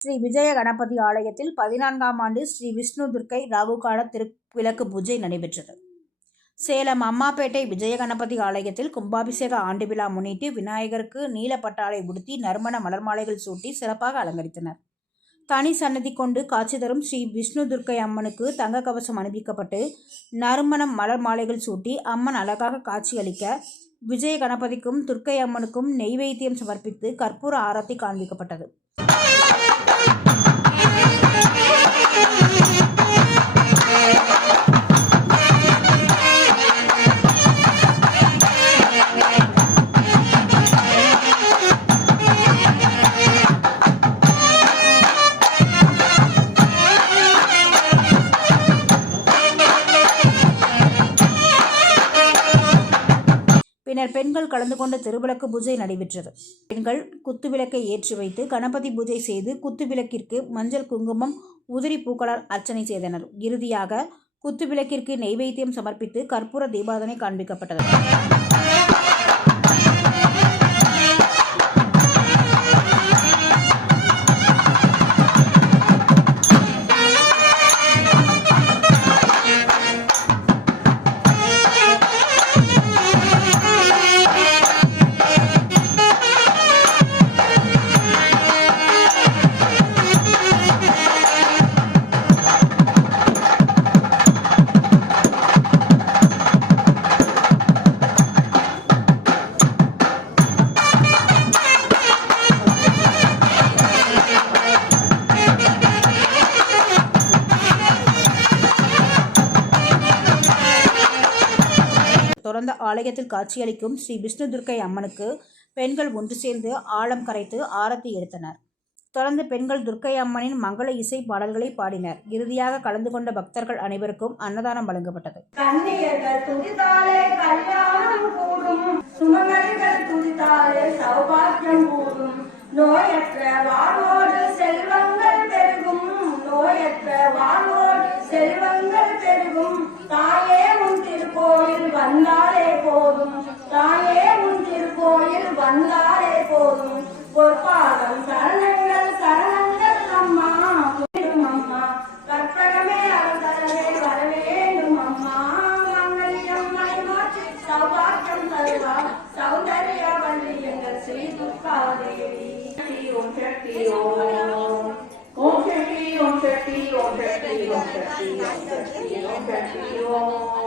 ஸ்ரீ விஜய கணபதி ஆலயத்தில் பதினான்காம் ஆண்டு ஸ்ரீ விஷ்ணு துர்க்கை ராகுகால திருவிளக்கு பூஜை நடைபெற்றது. சேலம் அம்மாப்பேட்டை விஜய கணபதி ஆலயத்தில் கும்பாபிஷேக ஆண்டு விழா முன்னிட்டு விநாயகருக்கு நீலப்பட்டாளை உடுத்தி நறுமண மலர் மாலைகள் சூட்டி சிறப்பாக அலங்கரித்தனர். தனி சன்னதி கொண்டு காட்சி தரும் ஸ்ரீ விஷ்ணு துர்க்கை அம்மனுக்கு தங்க கவசம் அணிவிக்கப்பட்டு நறுமணம் மலர் மாலைகள் சூட்டி அம்மன் அழகாக காட்சியளிக்க விஜய கணபதிக்கும் துர்க்கை அம்மனுக்கும் நெய்வேத்தியம் சமர்ப்பித்து கற்பூர ஆரத்தி காண்பிக்கப்பட்டது. பின்னர் பெண்கள் கலந்து கொண்ட திருவிளக்கு பூஜை நடைபெற்றது. பெண்கள் குத்துவிளக்கை ஏற்றி வைத்து கணபதி பூஜை செய்து குத்துவிளக்கிற்கு மஞ்சள் குங்குமம் உதிரி பூக்களால் அர்ச்சனை செய்தனர். இறுதியாக குத்துவிளக்கிற்கு நெய்வேத்தியம் சமர்ப்பித்து கற்பூர தீபாதனை காண்பிக்கப்பட்டது. தொடர்ந்து ஆலயத்தில் காட்சியளிக்கும் ஸ்ரீ விஷ்ணு துர்க்கை அம்மனுக்கு பெண்கள் ஒன்று சேர்ந்து ஆழம் கரைத்து ஆரத்தி எடுத்தனர். தொடர்ந்து பெண்கள் துர்க்கை அம்மனின் மங்கள இசை பாடல்களை பாடினர். இறுதியாக கலந்து கொண்ட பக்தர்கள் அனைவருக்கும் அன்னதானம் வழங்கப்பட்டது. நோயற்ற வாழ்வோடு செல்வங்கள் பெருகும். நோயற்ற வாழ்வோடு செல்வங்கள் பெருகும். தாயே உன் திருக்கோயில் வந்தார் போதும் தாயே உன் திருக்கோயில் வந்தாலே போதும் பொற்பாதம் சரணங்கள் சரணங்கள் அம்மா. புரியும் அம்மா. கற்பகமே அருந்தரவே வரவேண்டும் அம்மா. மங்கல்யம் மயமாற்றி சௌபாக்கியம் தருவா சௌந்தர்ய வள்ளி எங்கள் ஸ்ரீ துர்கா தேவி ஓம் சக்தி ஓம் ஓம் சக்தி ஓம் சக்தி ஓம் சக்தி ஓம் சக்தி ஓம் சக்தி ஓம் சக்தி. ஓம்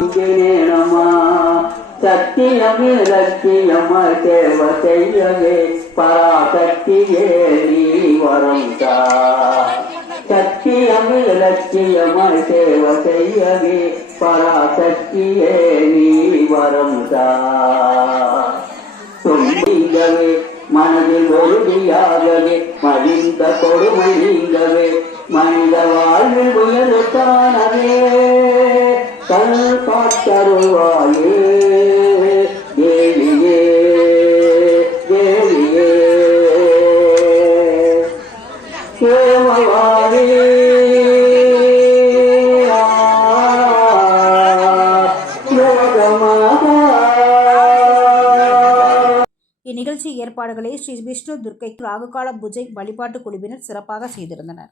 வேணமா சத்தியமே லட்சியமாய் தேவ செய்யவே பராசக்தியே நீ வரம் சத்தியமே லட்சியமாய் தேவ செய்யவே பராசக்தியே நீ வரம் சொல்லிங்கவே மனதில் ஒருமையாகவே மடிந்த கொடுமை மனித வாழ்வில் கல் காத்தருவாயே தேவியே தேவியே. சேமவாரி யோகமாக இந்நிகழ்ச்சி ஏற்பாடுகளை ஸ்ரீ விஷ்ணு துர்க்கை ராகுகால பூஜை வழிபாட்டு குழுவினர் சிறப்பாக செய்திருந்தனர்.